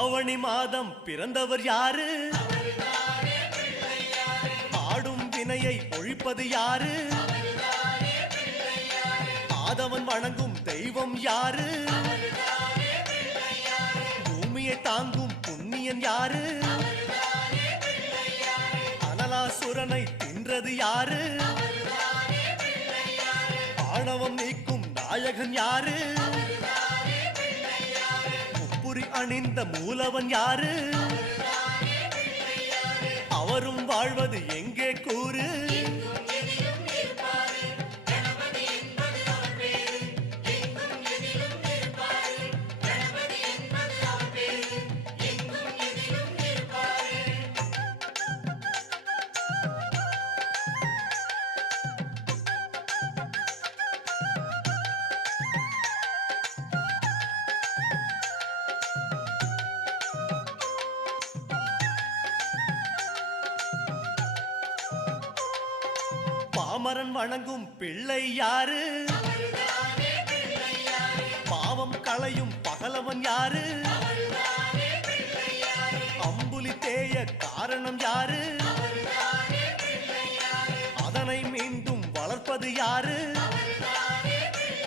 ஆவணி மாதம் பிறந்தவர் யாரு? ஆடும் வினையை ஒழிப்பது யாரு? ஆதவன் வணங்கும் தெய்வம் யாரு? பூமியை தாங்கும் புண்ணியன் யாரு? அனலாசுரனை தின்றது யாரு? ஆணவம் நீக்கும் நாயகன் யாரு? முப்புரி அணிந்த மூலவன் யாரு? அவரும் வாழ்வது எங்கே கூறு? பாமரன் வணங்கும் பிள்ளை யாரு? பாவம் களையும் பகலவன் யாரு? அம்புலி தேய காரணம் யாரு? அதனை மீண்டும் வளர்ப்பது யாரு?